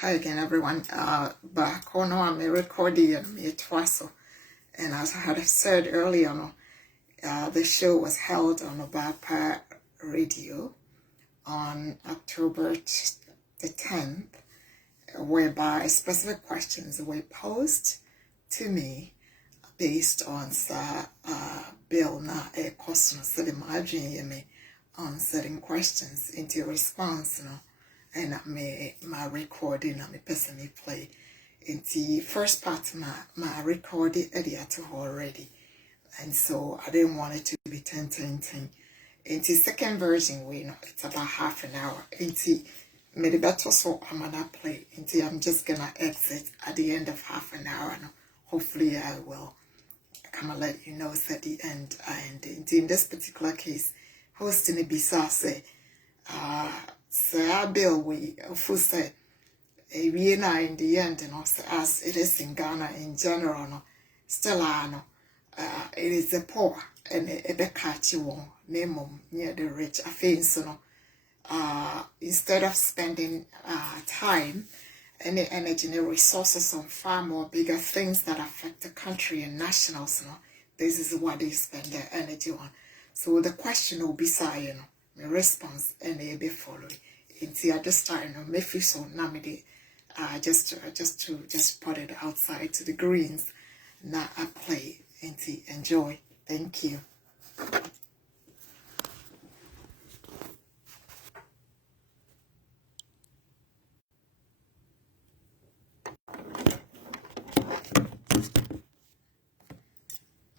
Hi again, everyone. Back on I'm recording and me twaso. And as I had said earlier, the show was held on Obapa Radio on October the 10th, whereby specific questions were posed to me based on bill na a question so the margin me on certain questions into response and my recording and my person play into first part my recording editor already, and so I didn't want it to be 10. Into second version it's about half an hour into maybe better so I'm gonna play into I'm just gonna exit at the end of half an hour and hopefully I will come and let you know at the end. And in this particular case, hosting a bisa say, Sir Bill, we full say, a Vienna in the end, and also as it is in Ghana in general, still, it is the poor and the catchy one, name near the rich. I think so. Instead of spending time and the energy and the resources on far more bigger things that affect the country and nationals, this is what they spend their energy on. So the question will be my response and they be following. Until this time, me feel so namidi. Just put it outside to the greens. Now I play and enjoy. Thank you.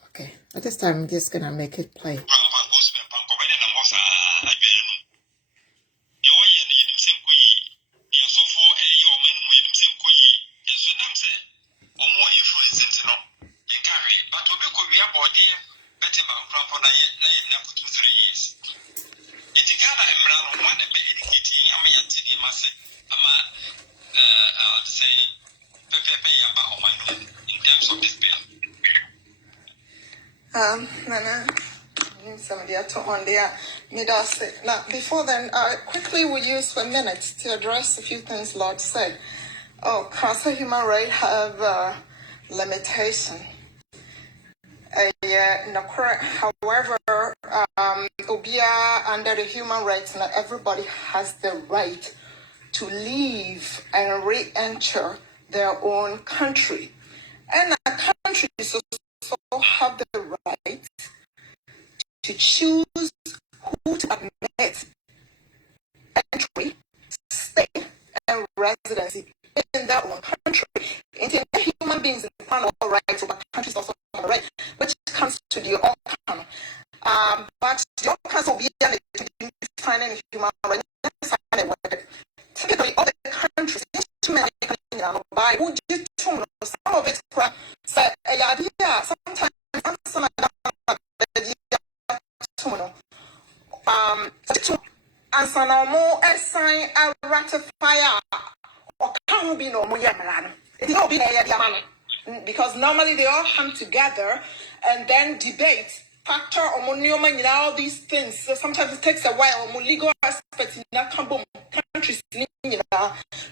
Okay, at this time I'm just gonna make it play. Now, before then, quickly we use a minute to address a few things Lord said. Oh, cancer human rights have limitation. No, correct. However, under the human rights, not everybody has the right to leave and re-enter their own country. And a country also have the right to choose who to admit entry, stay, and residency in their own country. It's human beings have all rights, but countries also have a right, which comes to the outcome. But the outcome will be defining human rights. Typically, all the countries, by would you some of it say a idea sometimes and so no more sign a ratifier or can't be no more yaman. It will be a because normally they all come together and then debate factor or monument in all these things. So sometimes it takes a while or legal aspects in that countries.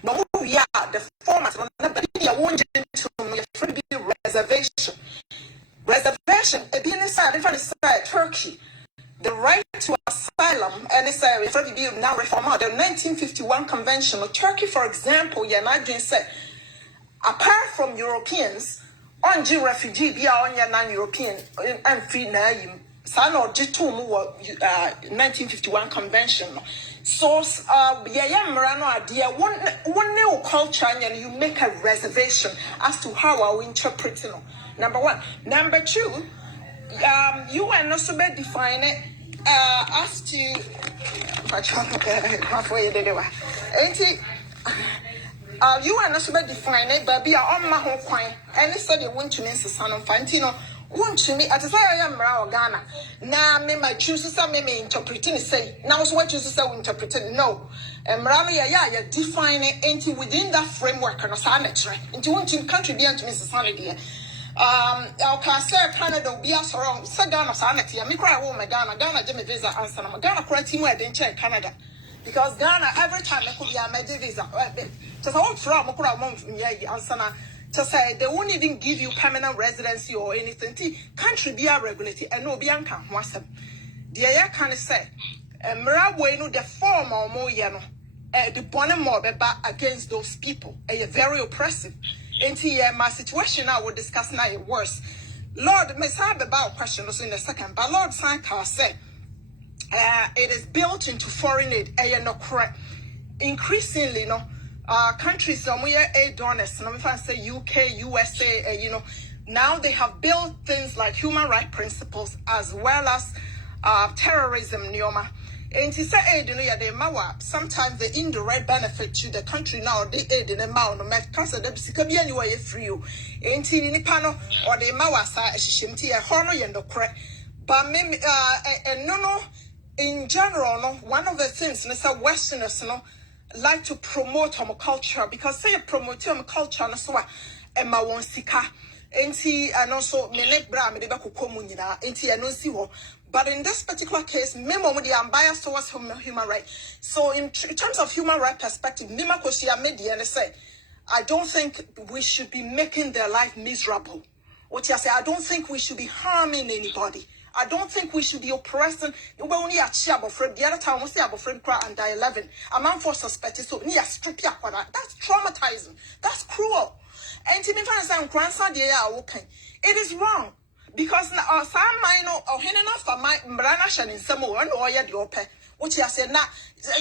No, yeah, the format I want to be reservation. Reservation, again, inside Turkey. The right to asylum, and it's a now reform the 1951 Convention of Turkey, for example, Yanadin said, apart from Europeans, on G refugee be on your non-European and free name. San or G2 1951 Convention. So Marano idea one new culture and you make a reservation as to how are we interpreting. Number one. Number two, you are not so bad define it as to you are not so bad define it, but be on my whole coin. And it said you want to miss the son of Fantino. Want to me, as I am Rao Ghana. Now, me my chooses are me interpreting say. Now, what you say interpreting? No. And Rami, yeah, define it into within that framework and a sanitary. Into one country beyond to Mrs. Sanity. Our cancer Canada be us around. Say Ghana sanity. I me cry, oh my Ghana, Jimmy Visa answer. Ghana correct him where they check Canada. Because Ghana, every time I could be a medical visa, just all from to say they won't even give you permanent residency or anything. Country be a regulated and no bianca was them. The air can say, Mraway no the form or more yano, the bonnet mob against those people, very oppressive. And my situation I will discuss now worse. Lord, may I have about questions in a second, but Lord Sankar said, it is built into foreign aid, increasingly, countries, we are aid donors, and if I say UK, USA, now they have built things like human rights principles as well as terrorism, Nioma. And to say aid, sometimes the indirect benefit to the country now, the aid in the amount of cancer, the be anyway free you. Ain't in the panel or the Mawasa, Shimti, a honor and the crack. But maybe, no, in general, no, one of the things, Westerners, like to promote homoculture because they promote homoculture, and so Emma won't sika. And also, but in this particular case, I'm biased towards human rights. So, in terms of human rights perspective, I don't think we should be making their life miserable. What you say, I don't think we should be harming anybody. I don't think we should be oppressing. You only a child friend. The other time we see a friend cry under 11. A man for suspected so near strip ya. That's traumatizing. That's cruel. And to me, for grandson, they are okay. It is wrong because some minor or enough for my brana shan in some one or yet your pet. What you say now?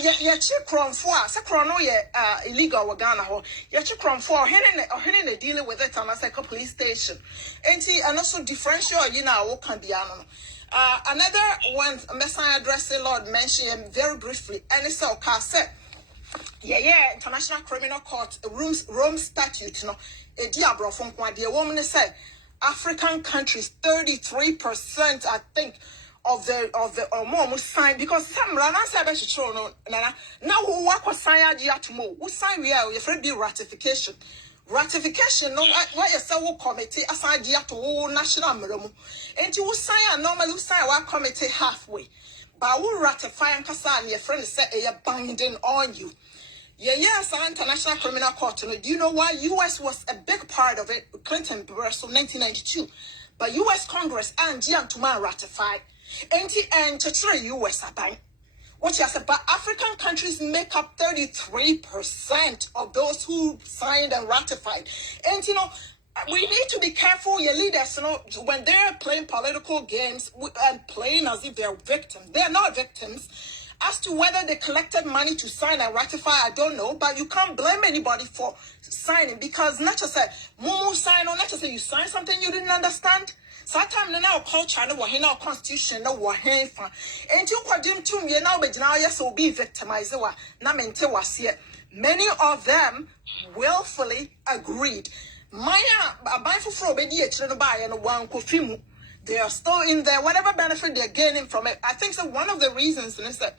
Your chick cron for Sacrono illegal Ghana ho. Your chick cron for Henry dealing with it on a second police station. And also differential what can be another one Messiah addressing Lord mentioned very briefly, and it's all said. International Criminal Court Rome statute, a diablo from the woman said African countries 33%, I think, of the more signed because some rana said show now who work was signed tomorrow who signed we are afraid be ratification no why a so committee aside to national minimum and you sign normally sign one committee halfway but will ratify and kasan your friend said a binding on you. Yes, International Criminal Court. Do you know why US was a big part of it? Clinton Russell 1992, but US Congress and Giantuma ratified. And to US bank. What you said, but African countries make up 33% of those who signed and ratified. And we need to be careful, your leaders, when they're playing political games and playing as if they're victims. They're not victims. As to whether they collected money to sign and ratify, I don't know, but you can't blame anybody for signing because not just say, Mumu sign or not just say you signed something you didn't understand. Sometimes now culture, no one our constitution, no one and you could to me now, but now yes, will be victimized. Many of them willfully agreed. Mindful for obedience to buy and one could they are still in there, whatever benefit they're gaining from it. I think so. One of the reasons is that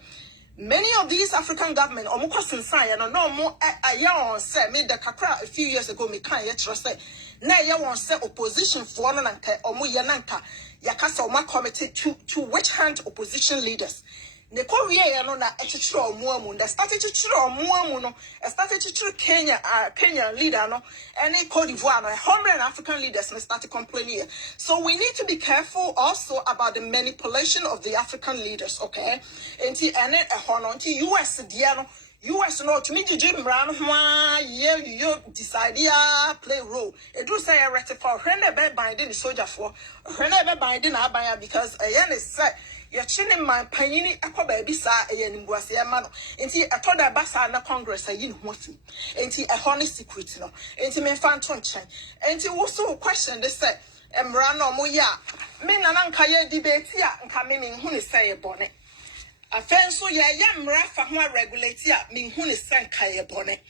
many of these African government, or more and no more a year on set, made the Kakra a few years ago, me can't yet trust it. Now, you want set opposition for one and or more yananka, Yakasa or committee to which hand opposition leaders. The Korea no na etitro omuamu the started to omuamu no started to Kenya leader no any Cote d'Ivoire no 100 African leaders no started complaining. So we need to be careful also about the manipulation of the African leaders, okay? Enti ene hononti US dia no US no to me Jim Brown you decide play role. It do say ratify when they binding the soldier for when they binding abaya because ayen is said you're chinning my panini aqua baby sa a yenguasia mano. Ain't I told that bassa na Congress a yin waffy. Ain't a honey secret no. Ain't me fan tonchen. Ain't also a question they said, Emrano moya. Men and unkaya debate ya and coming in who is say a bonnet. A fence so ya yam rafa who regulate ya mean who is sent kaya bonnet.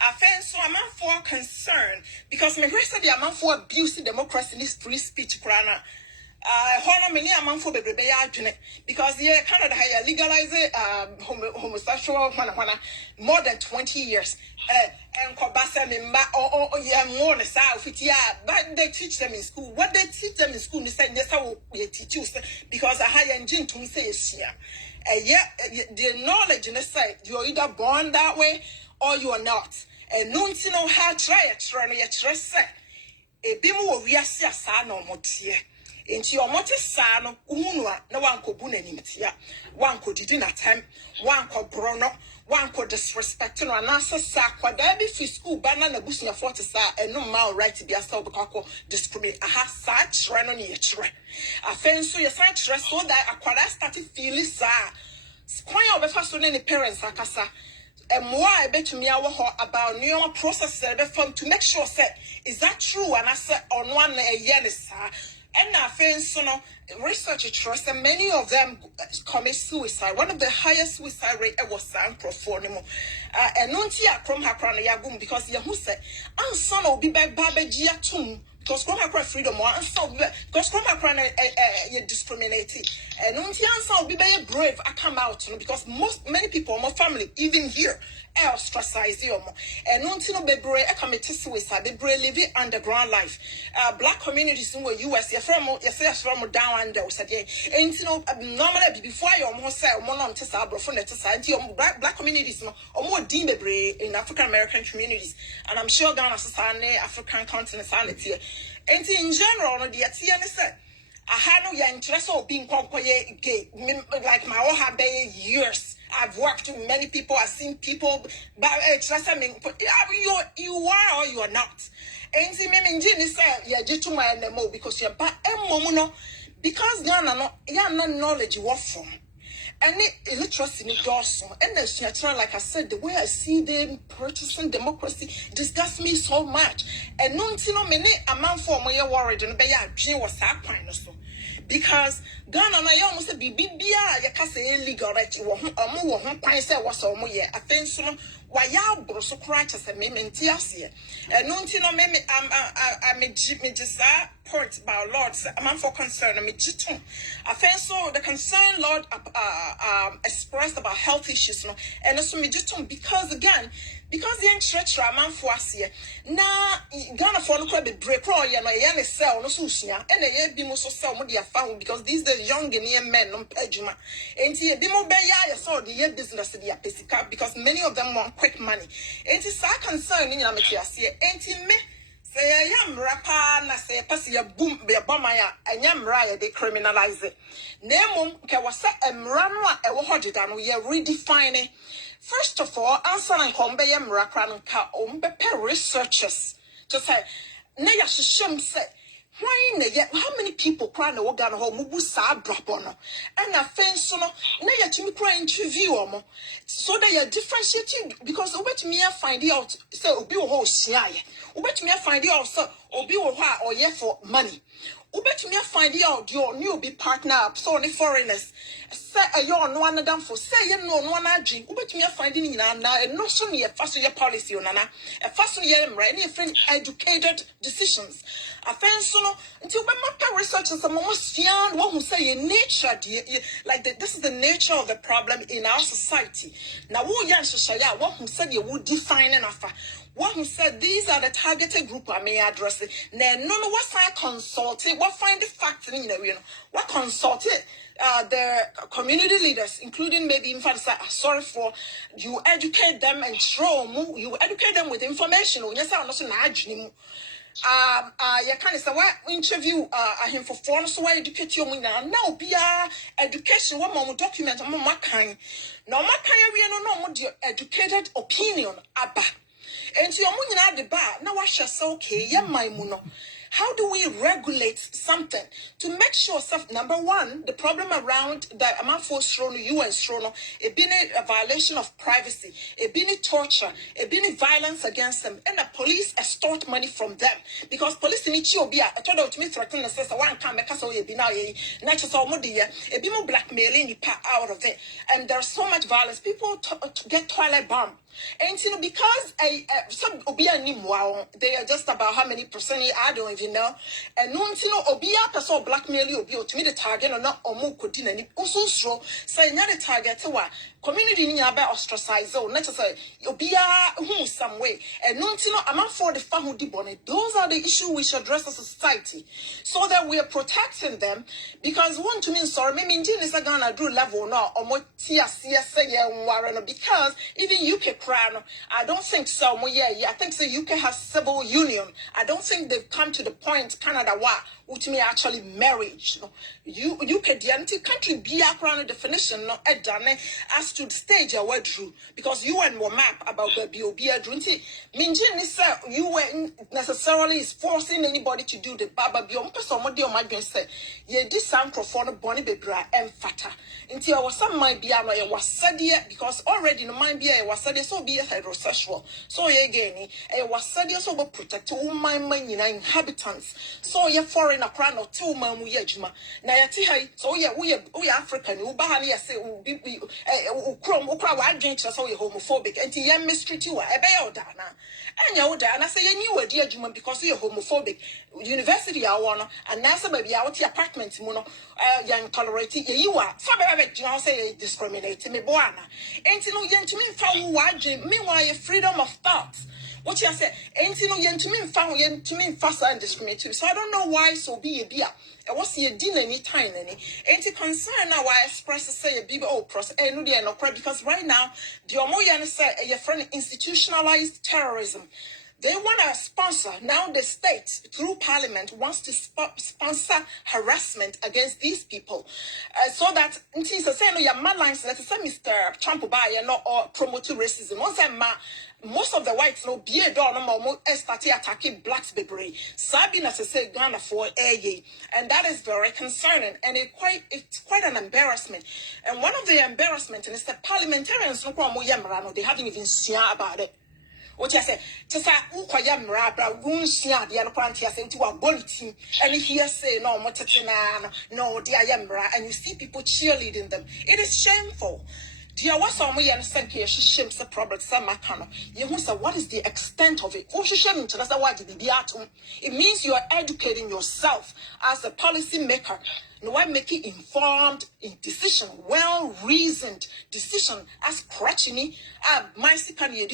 A fence so I'm for concern because me rest of the amount for abuse democracy this free speech crana. Honor many amount for baby because yeah, Canada has legalized homosexual more than 20 years. And Kobasa member or yeah, more the south, yeah, but they teach them in school. What they teach them in school, they say, that's how they teach you because a high engine to say is here. Yeah, the knowledge in the side, you're either born that way or you are not. And no know how try a set. A bimu we are sa no motie. Into your motive sano, unwa, no one could bunanitia, one could didn't attempt, one could brono, one could disrespect no answer sack, what there be free school, banana bushing a 40 sa, and no mal right to be a stop cockle, discriminate. I have such run on your tray. I fancy your such rest so that I started feeling sa. Squire of a first any parents, Akasa. And why bet me about new process to make sure say is that true and I said on one a year sir. And I feel so no research trust and many of them commit suicide. One of the highest suicide rate was San Profonimo. And non tia from her crown yagum because Yahu said, I'm son will be back Babajia tomb. Because come across freedom and so because come across you discriminating and until be very brave I come out because many people my family even here ostracize you and until be brave I commit suicide be brave living underground life black communities in the US from down under said and normally before you almost say on to sabro from the society black communities or more deemed brave in African American communities and I'm sure Ghana society African continent sanity. And in general, no, the Atiana said, I had no interest of being gay, like my own have years. I've worked with many people, I've seen people, but I mean, you are or you are not. And see, me Jenny said, yeah, just to my name because you're back and mono because you're not knowledge you work from. And illiteracy in Dawson, and then like I said, the way I see them purchasing democracy disgusts me so much. And no, many amount for my worried and be a was that kind of so. Because Ghana, I almost said, be you can't say illegal right to a more pine say was all year. I think so. Why y'all bro so crutches and me tiasia. And no, maybe I'm a just point about Lord, I'm for concern. I'm a jitum. I think so. The concern Lord expressed about health issues, no, and also me jitum because again. Because the church man for us here now, Ghana for no crab break or ya no sell no susia, and they be most sell what they are found because these the young Ghanaian men no pejuma. And here be more ya saw the year business to the physical because many of them want quick money. And it's a concern in Yamakia here. And me say I am rapper na say pass ya boom be a bomaya and yam raya they criminalize it. Name kawasa emranwa e wo hodidano ye redefining. First of all, answer and combe mrakran ka ombe researchers to say na ya shim say why na yet how many people cry na wogan ho mubu sa drop on and na fence no na ya tumi cry interview omo so that you differentiating because obet me find out say obi wo ho hia ye obet me find out say obi wo ho a oye for money obet me find out your new be partner up so the foreigners say you no one done for say you no one adwin obet me finding na and no so ne fa so your policy onana e fa so ye mra any friend educated decisions afen so no until we map research and some almost find what who say nature like this is the nature of the problem in our society now who yan shaya what who said you would define enough what he said, these are the targeted group I may address it. Then no, what I consulted, what find the facts in what consulted the community leaders, including maybe in fact sorry for you educate them and you educate them with information. Yes, I'm not saying you can say what interview him for form so I educate you now be education what more document my kind. Now my kind we no more educated opinion about. And so you're at the bar. Now I shall say, okay, yeah, my muno. How do we regulate something to make sure number one, the problem around the amount for thrown US thrown it being a violation of privacy, it being torture, it being violence against them, and the police extort money from them because police in Ethiopia, I told to me threatening says one can make us all be now not just all it be more blackmailing you out of it, and there's so much violence. People get toilet bomb. And because some obia they are just about how many percent I don't even know. And no obia person blackmail you to me the target or not or more could any also say not the target to what community ni aba ostracize o not just say obia who some way and no I'm for the family di bone. Those are the issues we should address as a society so that we are protecting them because one to me sorry me mean is gonna do level no or more because even UK crown I don't think so I think the UK has civil union. I don't think they've come to the point Canada which may actually marriage you UK the anti country be a crown definition no done as to the stage I went through because you and more map about the B.O.B. Minjin is you weren't necessarily is forcing anybody to do the baba beyond person what my say ye this sound for bonnie bebra and fatter until I was some might be a was said because already no mind be a was said so be a heterosexual so ye again a was said so will protect all my inhabitants so ye foreign a crown or two mamu yejma na yati hai so ye we African ubahani say we ukrom ukra wa drink so ye homophobic and ye mistreat you ebe dana and ya dana say ye new idea juma because you're homophobic university I wanna and now some baby out apartment muno young tolerate you are so you say discriminate me boana ain't no yen to me found wajin meanwhile freedom of thought what you say ain't no yen to me found yen to me fast and discriminatory so I don't know why so be a beer and what's your dinner any time any ain't it concern now why express say a bible oh process and no no because right now the omoyan say your friend institutionalized terrorism. They want to sponsor, now the state, through parliament, wants to sponsor harassment against these people. So that, until say, no, your man lines, let's say, Mr. Trump, or promote racism. Most of the whites, no, be a door, no more, start attacking blacks, baby. Sabina to say, Ghana for a and that is very concerning. And it's quite an embarrassment. And one of the embarrassment is that parliamentarians, no, they haven't even seen about it. What I say, just Ukwayam Rabra, Runsia, the Anquantia, and to a bulletin, and if you say no, Motatina, no, the Ayambra, and you see people cheerleading them, it is shameful. Dear, what's on me and send you shames the problem, some Macano. You must say, what is the extent of it? It means you are educating yourself as a policy maker. No, I make it informed in decision, well-reasoned decision as crutching, my second year,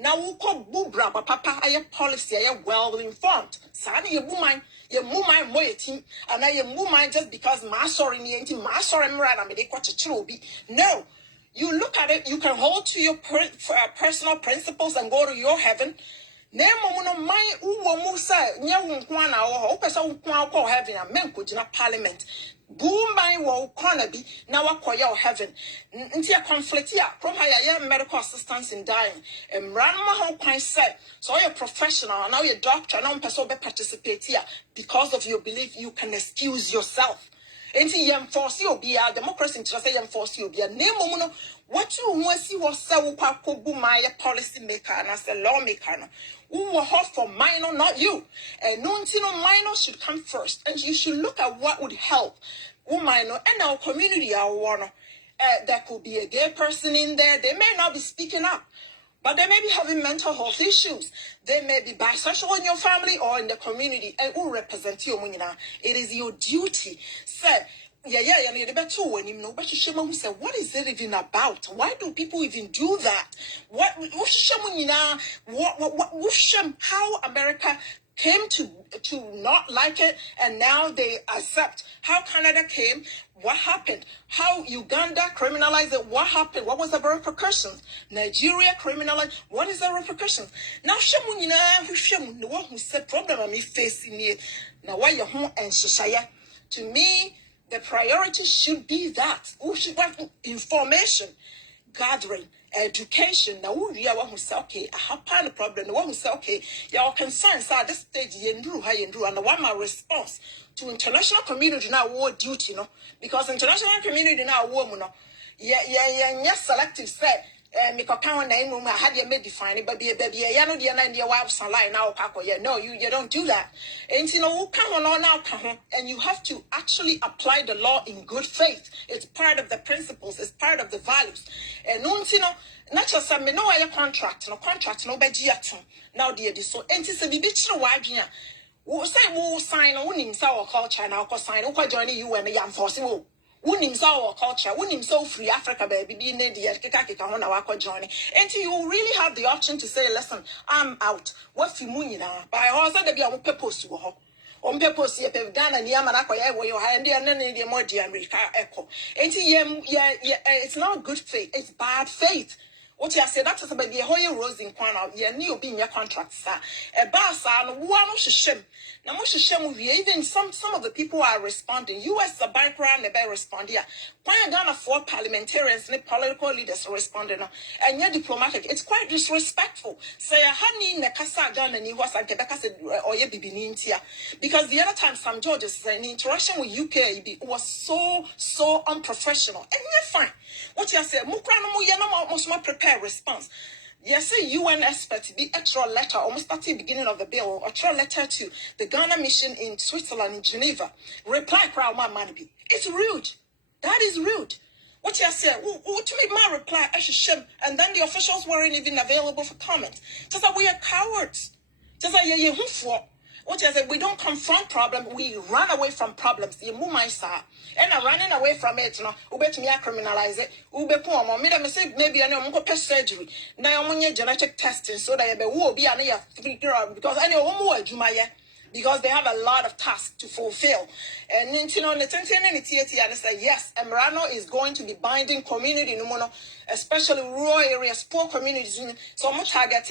now we call Bubra, papa, I policy, I well informed. Sani, you move my moiety, and I move mine just because my sorry, my sorry, I made a no. You look at it, you can hold to your personal principles and go to your heaven. Name on my Musa, Nyawana, or person call heaven, and men could in parliament. Boom by wall corner be now acquire heaven. Into a conflict here, from higher medical assistance in dying. And run my whole kind said, so you're professional, now you're doctor, now person participate here because of your belief you can excuse yourself. Enti yem force you be a democracy in say yem force you be a name what you want see was so kwakobu my policy maker and as a lawmaker who will hold for minor not you and no minor should come first and you should look at what would help minor and our community our one there could be a gay person in there they may not be speaking up. But they may be having mental health issues. They may be bisexual in your family or in the community and who represent you. It is your duty. Say, what is it even about? Why do people even do that? How America came to not like it and now they accept. How Canada came, what happened? How Uganda criminalized it, what happened? What was the repercussions? Nigeria criminalized, what is the repercussions? Now the one who said problem I'm facing it. Now why you home and shishaya? To me, the priority should be that. We should have information gathering. Education now we are one who say okay I have a problem the one who say okay your concerns are this stage and the one my response to international community now war duty because international community now woman yes selective said me count name I had you made define it but be a baby ya no dear and your wife's line now no you don't do that and come on now and you have to actually apply the law in good faith. It's part of the principles, it's part of the values and not just some no contract no begiaton now dear so and it's a bit why we say we sign on in our culture now sign joining you and the young forcing Wunim our culture, wunim so free Africa, baby, be nedia, kika hona wako journey. And you really have the option to say, listen, I'm out. What you mean now? By also the be a purpose to ho. On purpose, ye have done and Yamanako, where you are, and the more America echo. And it's not good faith, it's bad faith. What you say, that's about the whole rose in corner, your new being your contract, sir. A bass and one shame. Now, even some of the people are responding. US the background, they respond here. Why Ghana for parliamentarians and political leaders are responding now? And you're diplomatic. It's quite disrespectful. Say, honey, Nekasa Ghana, and was and Quebec said, or ye be here. Because the other time, some judges said, the interaction with UK was so unprofessional. And you're fine. What you say, Mukrano, you're not almost more prepared response. Yes, a UN expert, the extra letter, almost at the beginning of the bill, or extra letter to the Ghana mission in Switzerland, in Geneva. Reply, crowd, my money. It's rude. That is rude. What you say, to make my reply, I should shame. And then the officials weren't even available for comment. Just that we are cowards. Just like you for. What you say, we don't confront problems, we run away from problems. You move my side. And running away from it, no, ubet me criminalize it. Ube poor mom, say maybe I know I'm surgery. Now I'm on genetic testing so that you will be an because I know one more Jumaya. Because they have a lot of tasks to fulfill. And you know, the and say yes, Emrano is going to be binding community, especially rural areas, poor communities. So much target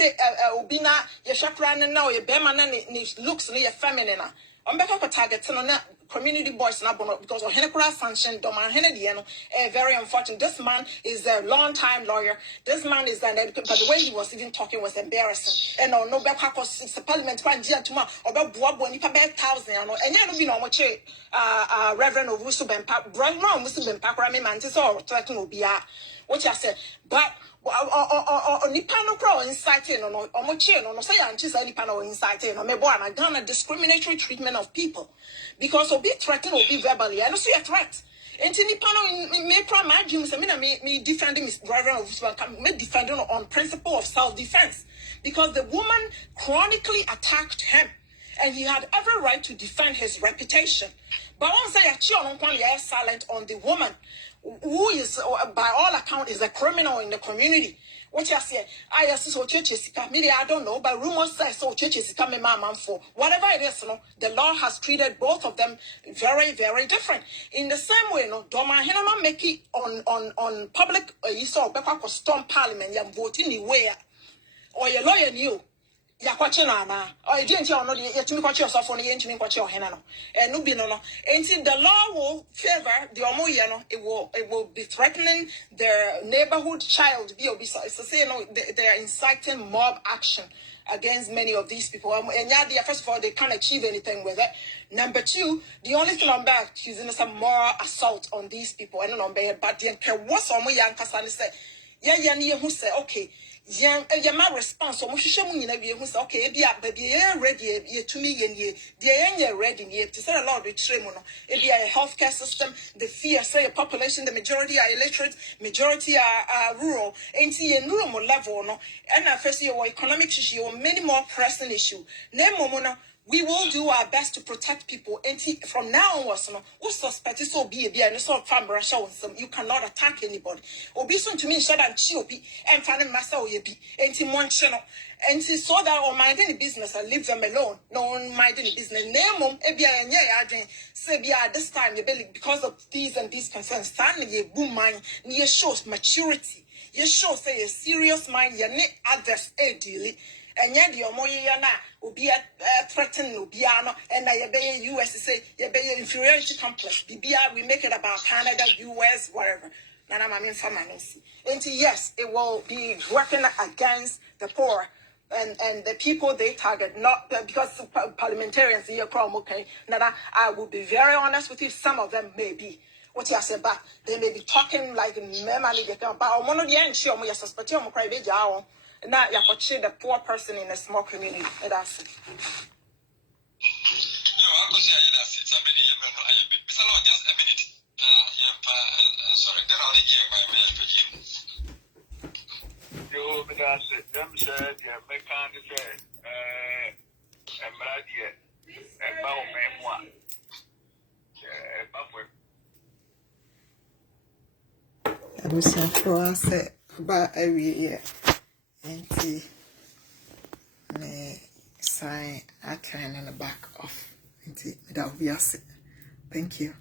Ubina, your shakran now, your Bemana looks near feminine. I'm back up a target community boys because of Henekura sanction, Doman Henediano, very unfortunate. This man is a long-time lawyer. This man is but the way he was even talking was embarrassing. And no back it's the parliament one tuma or Boabo and you pay 1,000 and you know much Reverend of Musu Brother Musu Bempa, man, this all threatened will be what you said. But Nipano Crow inciting or Mochi or say Nipano inciting or Mebwana Ghana discriminatory treatment of people. Because will be threatened will be verbally. I don't see a threat. And Nipano may prime dreams. I mean, me defending Miss Driver of me defending on principle of self-defense. Because the woman chronically attacked him. And he had every right to defend his reputation. But once I actually silent on the woman, who is, by all accounts, is a criminal in the community. What you say? I so churches I don't know, but rumors say so churches coming my for whatever it is, the law has treated both of them very, very different. In the same way, Doma Henama make it on public you saw Beppa storm parliament, you voting anywhere. Or your lawyer knew. Ya kwache na or you didn't tell no you to me kwache yourself on the to me kwache ohena and no be no until the law will favor the omoye it will be threatening their neighborhood child be it's to say they are inciting mob action against many of these people and yeah first of all they can't achieve anything with it. Number two, the only thing I'm back using is some moral assault on these people. I don't know but then what's on my young Kasani say yeah who say okay my response so much who say okay baby ready to me and ready to say a lot of a healthcare system, the fear say a population, the majority are illiterate, majority are rural, and see a normal level and first your economic issue or many more pressing issue. We will do our best to protect people. And from now onwards, who suspect is so be and so from Russia you cannot attack anybody. Obison to me, shut and chill and find a master or ye be anti-monchano. And so that all minding business and leave them alone. No one minding business. Name ebia and yeah, say be at this time because of these and these concerns. Finally, a boom mind near shows maturity. You show say a serious mind, you need others ideally. And yet your moyana will be threatened Lubiano and I obey US say you obey inferiority complex. BBR we make it about Canada, US, wherever. Nana Mamin Famanisi. And yes, it will be working against the poor and the people they target, not because parliamentarians here from okay. Nana, I will be very honest with you, some of them may be. What you say back, they may be talking like money get about one of the end show me suspect you cry big yaw. Now you portray the poor person in a small community. That's it. No, I could say that's it. Somebody just a minute. Sorry, then I'll get my man. You that's it. Them said yeah, mechanic and Bradia and Bow Memoir. abusuafoɔ sɛ ba awie nti me sign I turn in the back off nti that will be it. Thank you.